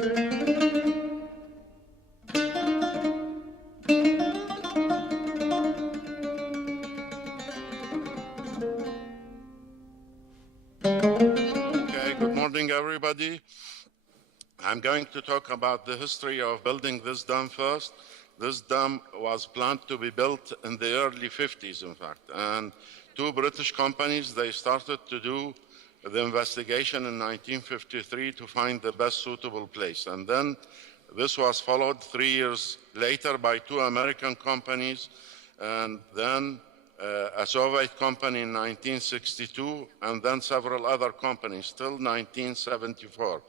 Okay, good morning, everybody. I'm going to talk about the history of building this dam first. This dam was planned to be built in the early 50s, in fact, and two British companies, they started to do the investigation in 1953 to find the best suitable place. And then this was followed 3 years later by two American companies, and then a Soviet company in 1962, and then several other companies till 1974.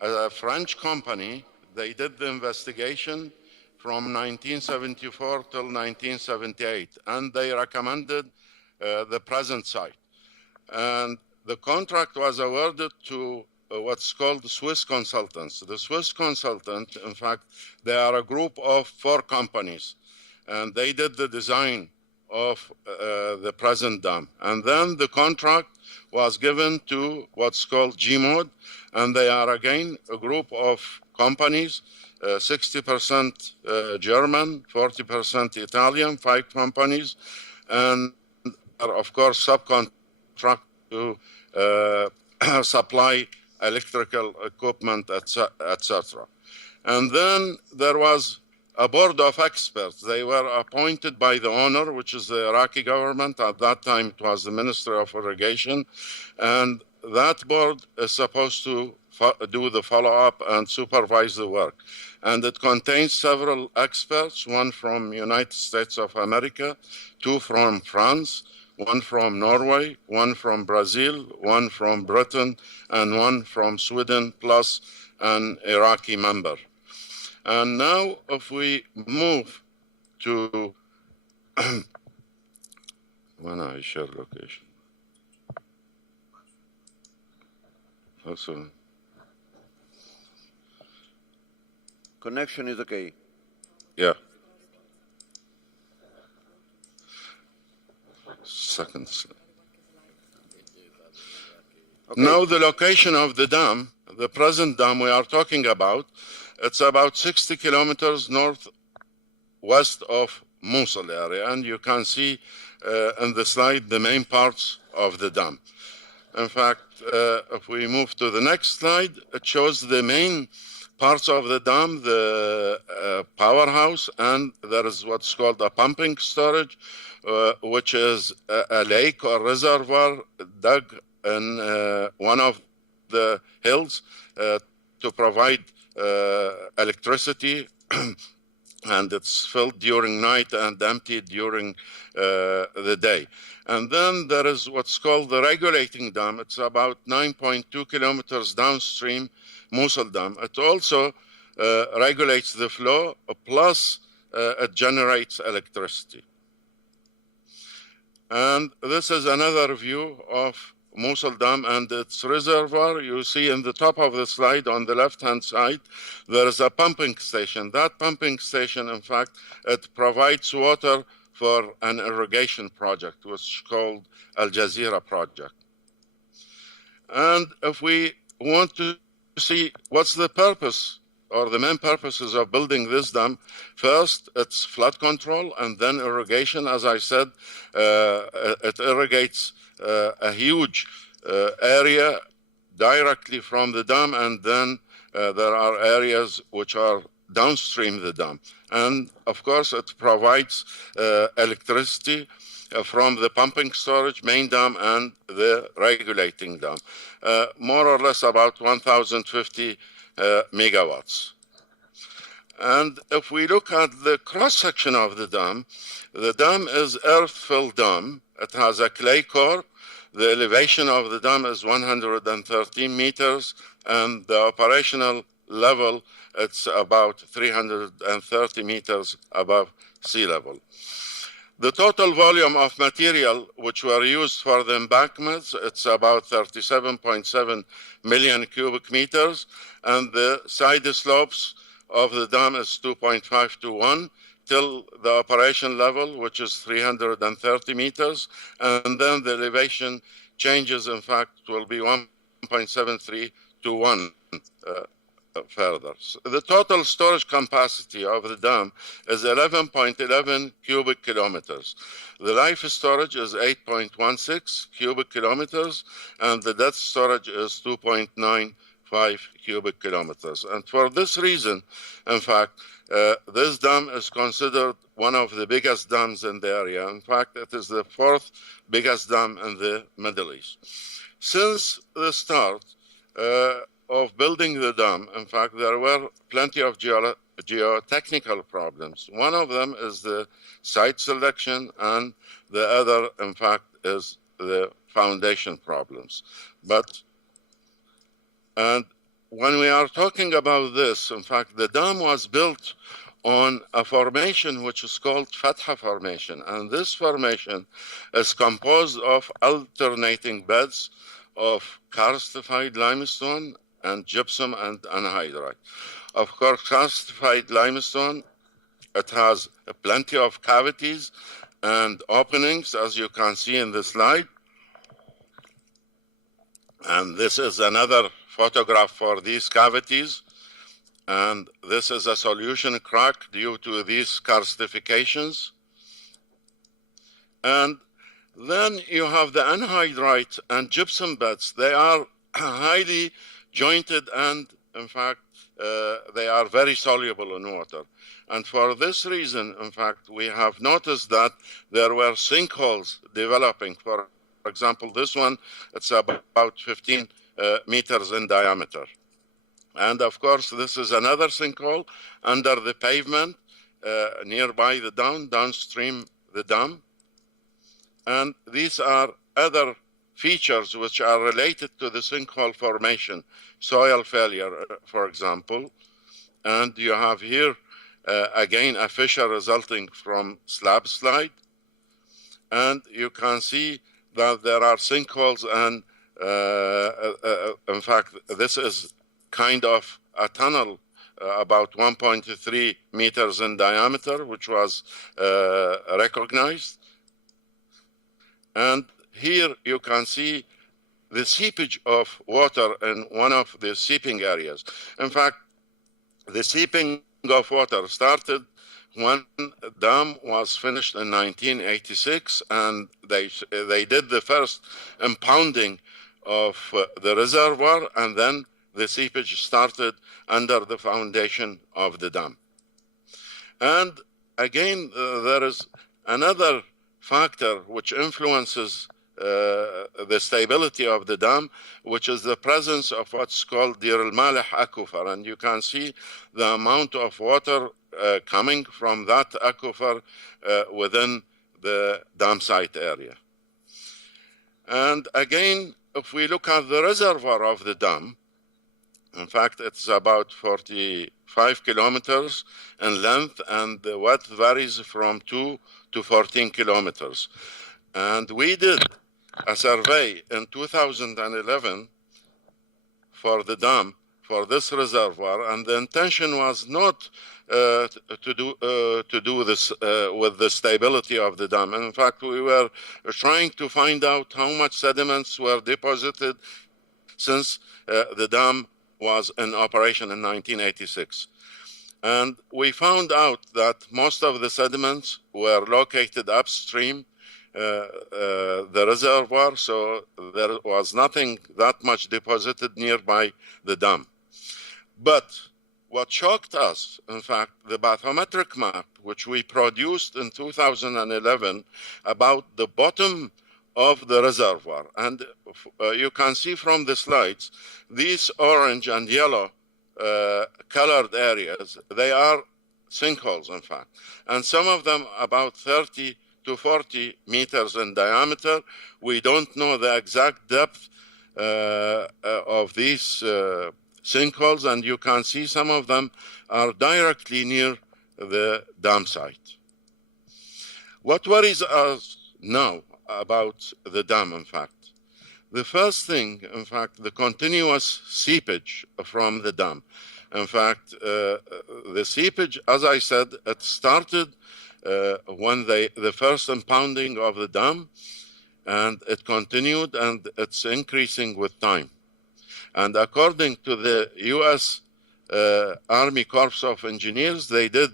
A French company, they did the investigation from 1974 till 1978, and they recommended the present site. And the contract was awarded to what's called Swiss consultants. The Swiss consultant, in fact, they are a group of 4 companies, and they did the design of the present dam. And then the contract was given to what's called GMOD, and they are again a group of companies, 60% German, 40% Italian, 5 companies, and are of course subcontract to supply electrical equipment, etc. And then there was a board of experts. They were appointed by the owner, which is the Iraqi government. At that time, it was the Ministry of Irrigation. And that board is supposed to do the follow-up and supervise the work. And it contains several experts, one from United States of America, 2 from France, 1 from Norway, 1 from Brazil, 1 from Britain, and 1 from Sweden, plus an Iraqi member. And now if we move to, when I share location. Also. Connection is okay. Yeah. Second slide. Okay. Now the location of the dam, the present dam we are talking about, it's about 60 kilometers northwest of Mosul area, and you can see in the slide the main parts of the dam. In fact, if we move to the next slide, it shows the main parts of the dam, the powerhouse, and there is what's called a pumping storage, which is a lake or reservoir dug in one of the hills to provide electricity, and it's filled during night and emptied during the day. And then there is what's called the regulating dam. It's about 9.2 kilometers downstream Mosul Dam. It also regulates the flow, plus it generates electricity. And this is another view of Mosul Dam and its reservoir. You see in the top of the slide on the left-hand side, there is a pumping station. That pumping station, in fact, it provides water for an irrigation project, which is called Al Jazeera project. And if we want to see what's the purpose or the main purposes of building this dam, first, it's flood control, and then irrigation. As I said, it irrigates a huge area directly from the dam, and then there are areas which are downstream the dam. And of course, it provides electricity from the pumping storage, main dam, and the regulating dam. More or less about 1,050 megawatts. And if we look at the cross-section of the dam is earth-filled dam. It has a clay core. The elevation of the dam is 113 meters, and the operational level, it's about 330 meters above sea level. The total volume of material which were used for the embankments, it's about 37.7 million cubic meters, and the side slopes of the dam is 2.5 to 1 till the operation level, which is 330 meters, and then the elevation changes, in fact, will be 1.73 to 1 further. So the total storage capacity of the dam is 11.11 cubic kilometers. The life storage is 8.16 cubic kilometers, and the debt storage is 2.95 cubic kilometers. And for this reason, in fact, this dam is considered one of the biggest dams in the area. In fact, it is the fourth biggest dam in the Middle East. Since the start of building the dam, in fact, there were plenty of geotechnical problems. One of them is the site selection, and the other, in fact, is the foundation problems. And when we are talking about this, in fact, the dam was built on a formation which is called Fatha Formation. And this formation is composed of alternating beds of karstified limestone and gypsum and anhydrite. Of course, karstified limestone, it has plenty of cavities and openings, as you can see in the slide. And this is another photograph for these cavities. And this is a solution crack due to these karstifications. And then you have the anhydrite and gypsum beds. They are highly jointed, and in fact, they are very soluble in water. And for this reason, in fact, we have noticed that there were sinkholes developing. For example, this one, it's about 15 meters in diameter. And of course, this is another sinkhole under the pavement nearby the dam, downstream the dam. And these are other features which are related to the sinkhole formation, soil failure, for example. And you have here, again, a fissure resulting from slab slide. And you can see that there are sinkholes, and in fact, this is kind of a tunnel about 1.3 meters in diameter, which was recognized. And here you can see the seepage of water in one of the seeping areas. In fact, the seeping of water started when the dam was finished in 1986, and they did the first impounding of the reservoir, and then the seepage started under the foundation of the dam. And again, there is another factor which influences the stability of the dam, which is the presence of what's called Dir al-Malih aquifer. And you can see the amount of water coming from that aquifer within the dam site area. And again, if we look at the reservoir of the dam, in fact, it's about 45 kilometers in length, and the width varies from 2 to 14 kilometers. And we did a survey in 2011 for the dam, for this reservoir, and the intention was not to do this with the stability of the dam. And in fact, we were trying to find out how much sediments were deposited since the dam was in operation in 1986. And we found out that most of the sediments were located upstream the reservoir, so there was nothing that much deposited nearby the dam. But what shocked us, in fact, the bathymetric map, which we produced in 2011 about the bottom of the reservoir. And you can see from the slides, these orange and yellow colored areas, they are sinkholes, in fact. And some of them about 30 to 40 meters in diameter. We don't know the exact depth of these sinkholes, and you can see some of them are directly near the dam site. What worries us now about the dam, in fact? The first thing, in fact, the continuous seepage from the dam. In fact, the seepage, as I said, it started when the first impounding of the dam, and it continued, and it's increasing with time. And according to the U.S. Army Corps of Engineers. They did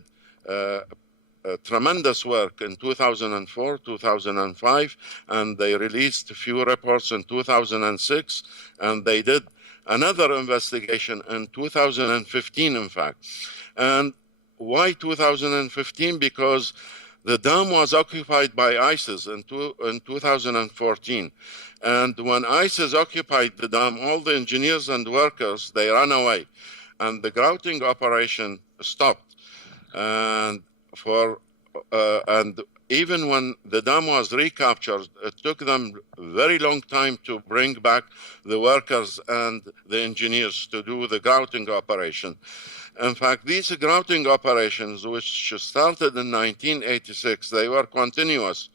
tremendous work in 2004, 2005, and they released a few reports in 2006, and they did another investigation in 2015, in fact. And why 2015? Because the dam was occupied by ISIS in 2014. And when ISIS occupied the dam, all the engineers and workers, they ran away. And the grouting operation stopped. And even when the dam was recaptured, it took them a very long time to bring back the workers and the engineers to do the grouting operation. In fact, these grouting operations, which started in 1986, they were continuous,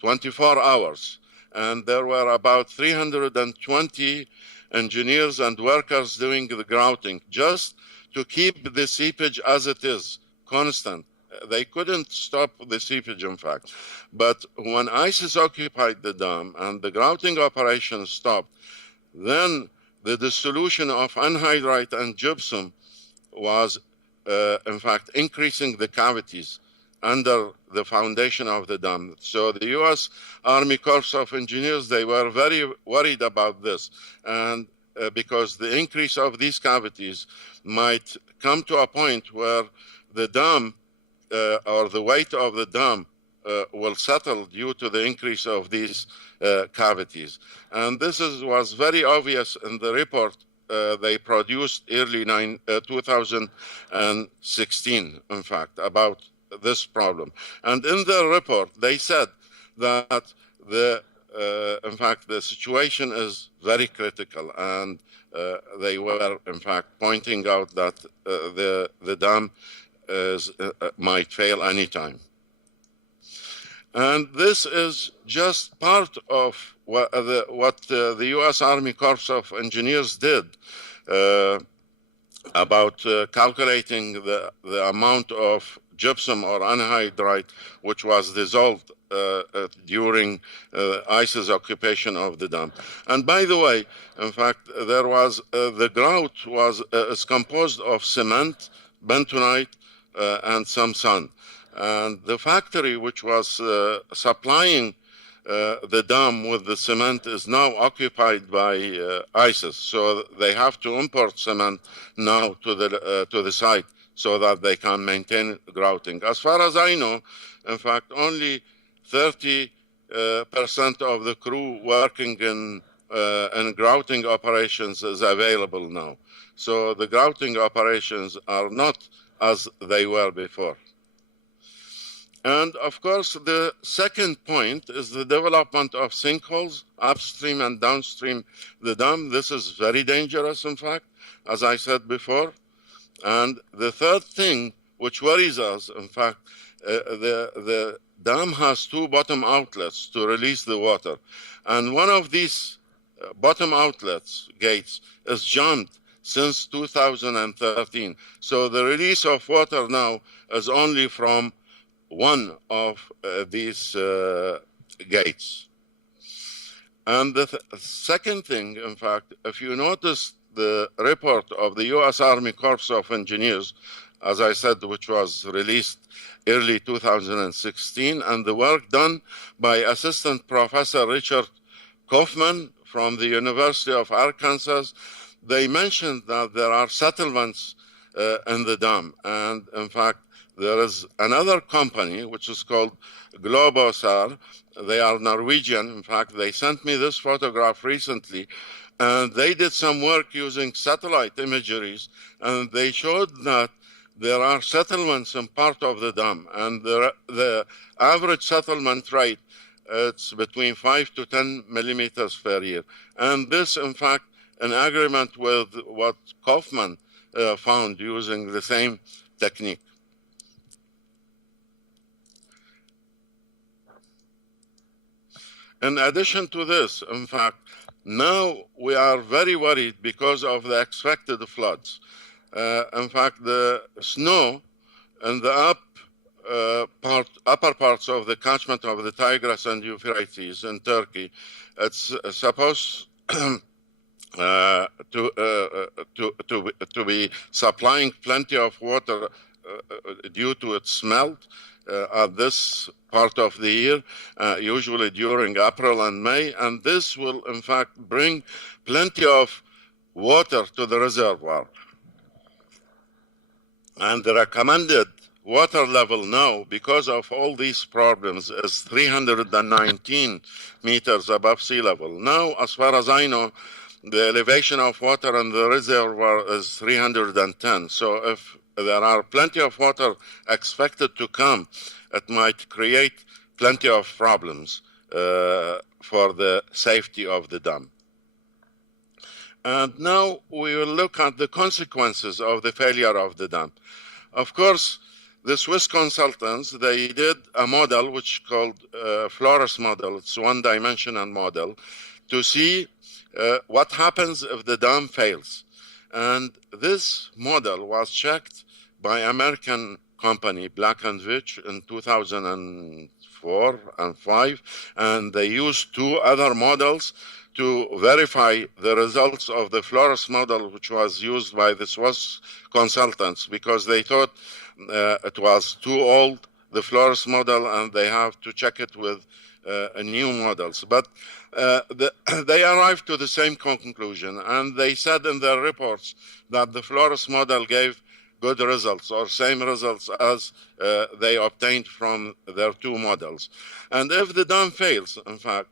24 hours. And there were about 320 engineers and workers doing the grouting, just to keep the seepage as it is, constant. They couldn't stop the seepage, in fact. But when ISIS occupied the dam and the grouting operation stopped, then the dissolution of anhydrite and gypsum was, in fact, increasing the cavities under the foundation of the dam. So the U.S. Army Corps of Engineers, they were very worried about this, and because the increase of these cavities might come to a point where the dam or the weight of the dam will settle due to the increase of these cavities. And this was very obvious in the report they produced early 2016, in fact, about this problem. And in their report, they said that in fact, the situation is very critical, and they were, in fact, pointing out that the dam might fail anytime. And this is just part of what the U.S. Army Corps of Engineers did about calculating the amount of gypsum or anhydrite which was dissolved during ISIS occupation of the dam. And by the way, in fact, there was the grout is composed of cement, bentonite, and some sand. And the factory which was supplying the dam with the cement is now occupied by ISIS. So they have to import cement now to the site so that they can maintain grouting. As far as I know, in fact, only 30% of the crew working in grouting operations is available now. So the grouting operations are not as they were before. And of course, the second point is the development of sinkholes upstream and downstream the dam. This is very dangerous, in fact, as I said before. And the third thing which worries us, in fact, the dam has two bottom outlets to release the water. And one of these bottom outlets, gates, is jammed since 2013. So the release of water now is only from one of these gates. And the second thing, in fact, if you notice the report of the U.S. Army Corps of Engineers, as I said, which was released early 2016, and the work done by Assistant Professor Richard Kaufman from the University of Arkansas, they mentioned that there are settlements in the dam. And in fact, there is another company which is called Globosar. They are Norwegian. In fact, they sent me this photograph recently, and they did some work using satellite imageries, and they showed that there are settlements in part of the dam, and the average settlement rate, it's between 5 to 10 millimeters per year. And this, in fact, in agreement with what Kaufman found using the same technique. In addition to this, in fact, now we are very worried because of the expected floods. In fact, the snow in the upper parts of the catchment of the Tigris and Euphrates in Turkey, it's supposed to be supplying plenty of water due to its melt at this part of the year, usually during April and May, and this will in fact bring plenty of water to the reservoir. And the recommended water level now, because of all these problems, is 319 meters above sea level. Now, as far as I know, the elevation of water in the reservoir is 310. So if there are plenty of water expected to come, it might create plenty of problems for the safety of the dam. And now we will look at the consequences of the failure of the dam. Of course, the Swiss consultants, they did a model which is called Flores model. It's one-dimensional model to see what happens if the dam fails. And this model was checked by American company Black & Veatch in 2004 and 5, and they used two other models to verify the results of the Flores model, which was used by the Swiss consultants, because they thought it was too old, the Flores model, and they have to check it with new models. But they arrived to the same conclusion, and they said in their reports that the Flores model gave good results, or same results as they obtained from their two models. And if the dam fails, in fact,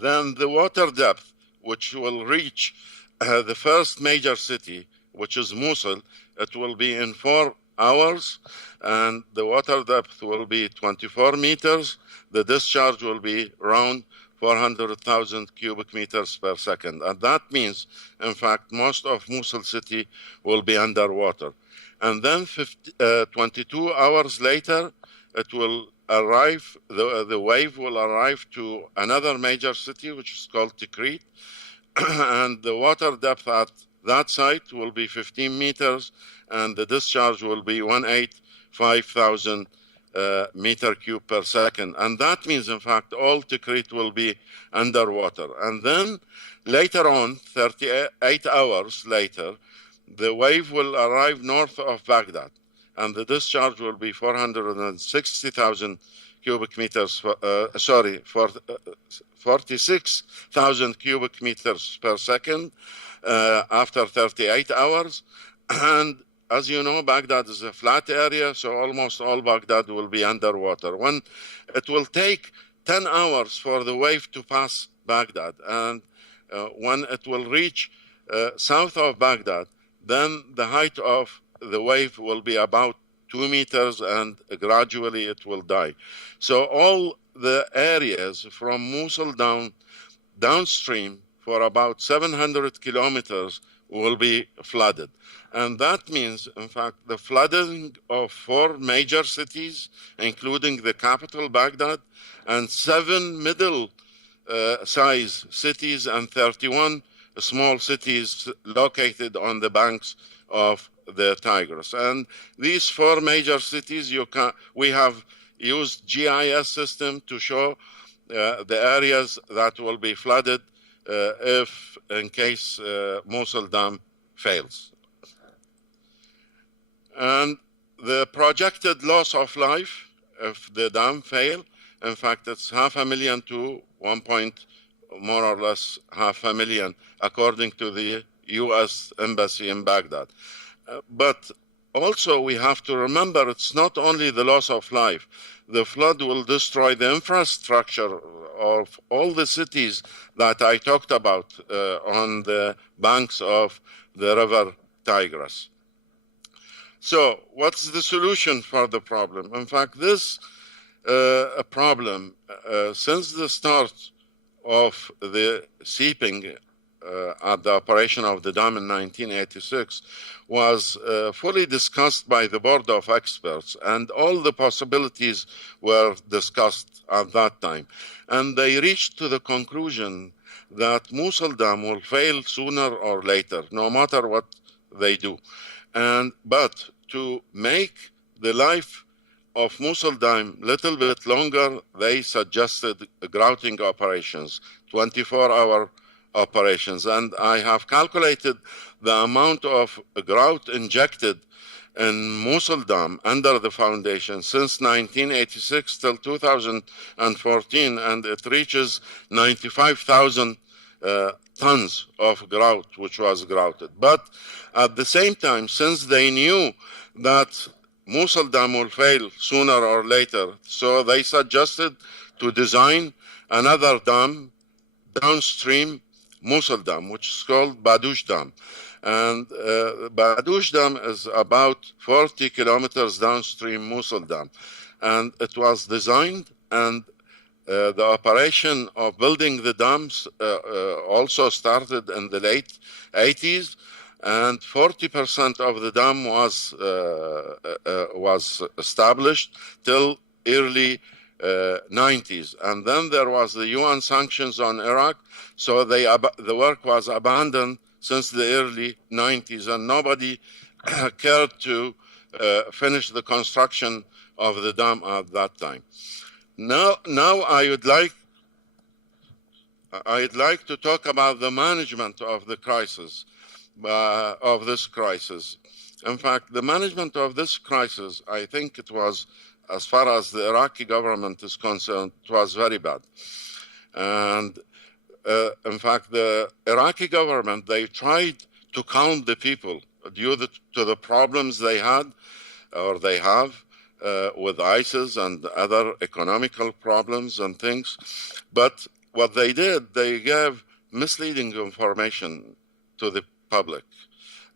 then the water depth, which will reach the first major city, which is Mosul, it will be in 4 hours, and the water depth will be 24 meters. The discharge will be around 400,000 cubic meters per second. And that means, in fact, most of Mosul city will be underwater. And then 22 hours later, it will arrive, the wave will arrive to another major city, which is called Tikrit, and the water depth at that site will be 15 meters, and the discharge will be 185,000 meter cube per second. And that means, in fact, all Tikrit will be underwater. And then later on, 38 hours later, the wave will arrive north of Baghdad, and the discharge will be 460,000 cubic meters, 46,000 cubic meters per second after 38 hours. And as you know, Baghdad is a flat area, so almost all Baghdad will be underwater. When it will take 10 hours for the wave to pass Baghdad, and when it will reach south of Baghdad, then the height of the wave will be about 2 meters, and gradually it will die. So all the areas from Mosul downstream for about 700 kilometers will be flooded. And that means, in fact, the flooding of 4 major cities, including the capital, Baghdad, and 7 middle-sized cities and 31 small cities located on the banks of the Tigris. And these 4 major cities, we have used GIS system to show the areas that will be flooded if, in case Mosul Dam fails. And the projected loss of life if the dam fail, in fact, it's 500,000 to more or less 500,000, according to the U.S. Embassy in Baghdad. But also we have to remember it's not only the loss of life. The flood will destroy the infrastructure of all the cities that I talked about on the banks of the river Tigris. So what's the solution for the problem? In fact, this problem, since the start of the seeping at the operation of the dam in 1986, was fully discussed by the board of experts, and all the possibilities were discussed at that time. And they reached to the conclusion that Mosul Dam will fail sooner or later, no matter what they do. But to make the life of Mosul Dam a little bit longer, they suggested grouting operations, 24-hour operations. And I have calculated the amount of grout injected in Mosul Dam under the foundation since 1986 till 2014, and it reaches 95,000 tons of grout, which was grouted. But at the same time, since they knew that Mosul Dam will fail sooner or later, so they suggested to design another dam downstream Mosul Dam, which is called Badoush Dam. And Badoush Dam is about 40 kilometers downstream Mosul Dam. And it was designed, and the operation of building the dams also started in the late 80s, and 40% of the dam was established till early 90s. And then there was the UN sanctions on Iraq, so the work was abandoned since the early 90s, and nobody cared to finish the construction of the dam at that time. Now I'd like to talk about the management of the crisis, of this crisis. In fact, the management of this crisis, I think it was, as far as the Iraqi government is concerned, it was very bad. And in fact, the Iraqi government, they tried to calm the people due to the problems they had, or they have, with ISIS and other economical problems and things. But what they did, they gave misleading information to the public.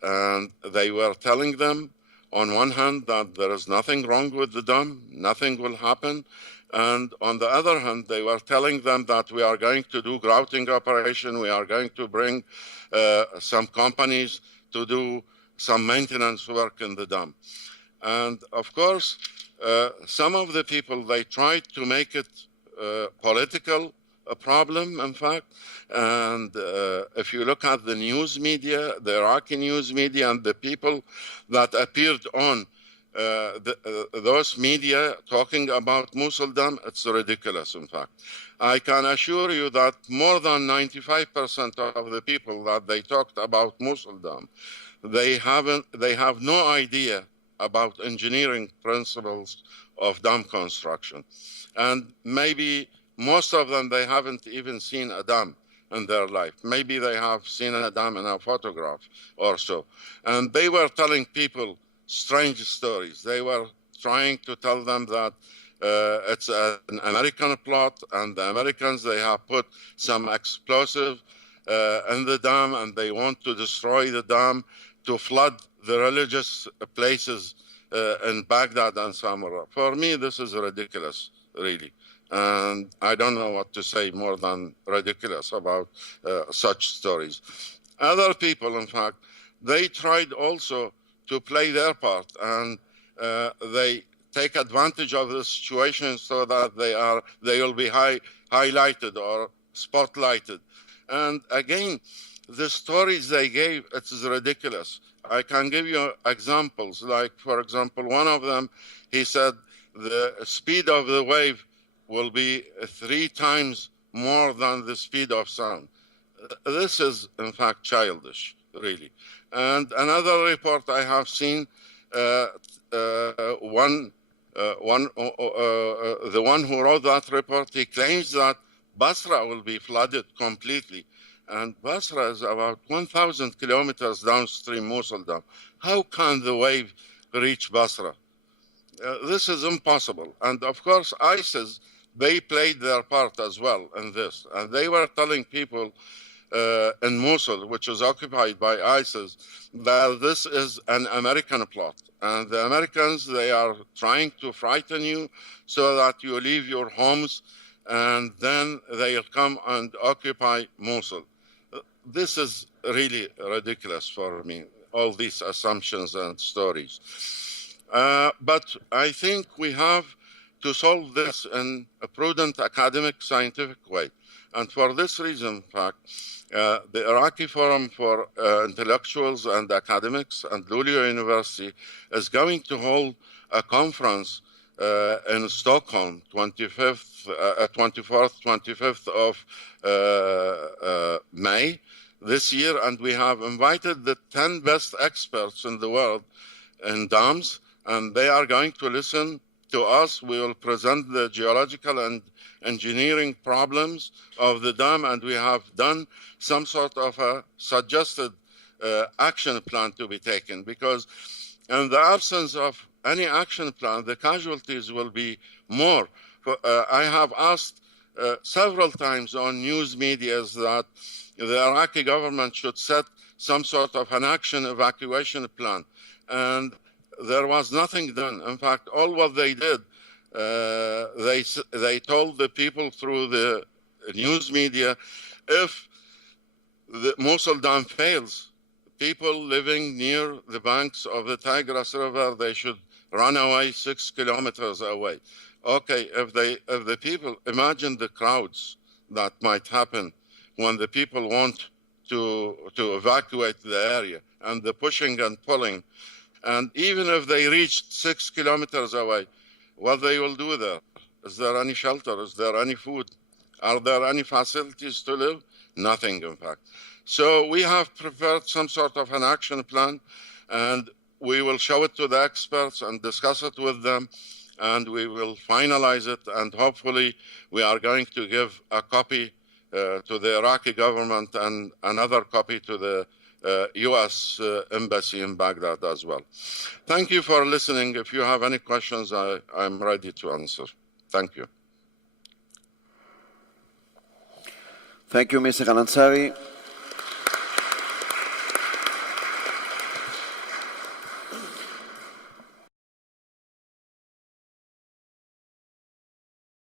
And they were telling them, on one hand, that there is nothing wrong with the dam, nothing will happen. And on the other hand, they were telling them that we are going to do grouting operation, we are going to bring some companies to do some maintenance work in the dam. And of course, some of the people, they tried to make it political a problem, in fact. And if you look at the news media, the Iraqi news media, and the people that appeared on those media talking about Mosul Dam, it's ridiculous, in fact. I can assure you that more than 95% of the people that they talked about Mosul Dam, they have no idea about engineering principles of dam construction. And maybe most of them, they haven't even seen a dam in their life. Maybe they have seen a dam in a photograph or so. And they were telling people strange stories. They were trying to tell them that it's an American plot, and the Americans, they have put some explosive in the dam, and they want to destroy the dam to flood the religious places in Baghdad and Samarra. For me, this is ridiculous, really. And I don't know what to say more than ridiculous about such stories. Other people, in fact, they tried also to play their part, and they take advantage of the situation so that they will be highlighted or spotlighted. And again, the stories they gave, it's ridiculous. I can give you examples. Like, for example, one of them, he said the speed of the wave will be 3 times more than the speed of sound. This is, in fact, childish, really. And another report I have seen, the one who wrote that report, he claims that Basra will be flooded completely. And Basra is about 1,000 kilometers downstream Mosul Dam. How can the wave reach Basra? This is impossible. And of course, ISIS, they played their part as well in this. And they were telling people in Mosul, which is occupied by ISIS, that this is an American plot. And the Americans, they are trying to frighten you so that you leave your homes, and then they'll come and occupy Mosul. This is really ridiculous for me, all these assumptions and stories. But I think we have to solve this in a prudent academic, scientific way. And for this reason, in fact, the Iraqi Forum for Intellectuals and Academics and Luleå University is going to hold a conference in Stockholm, 24th, 25th of May this year, and we have invited the 10 best experts in the world in dams, and they are going to listen to us. We will present the geological and engineering problems of the dam, and we have done some sort of a suggested action plan to be taken, because in the absence of any action plan, the casualties will be more. I have asked several times on news medias that the Iraqi government should set some sort of an action evacuation plan, and there was nothing done. In fact, all what they did, they told the people through the news media, if the Mosul Dam fails, people living near the banks of the Tigris River, they should run away 6 kilometers away. Okay, if the people, imagine the crowds that might happen when the people want to evacuate the area, and the pushing and pulling. And even if they reached 6 kilometers away, what they will do there? Is there any shelter? Is there any food? Are there any facilities to live? Nothing, in fact. So we have prepared some sort of an action plan, and we will show it to the experts and discuss it with them, and we will finalize it, and hopefully we are going to give a copy to the Iraqi government and another copy to the U.S. Embassy in Baghdad as well. Thank you for listening. If you have any questions, I'm ready to answer. Thank you. Thank you, Mr. Al-Ansari.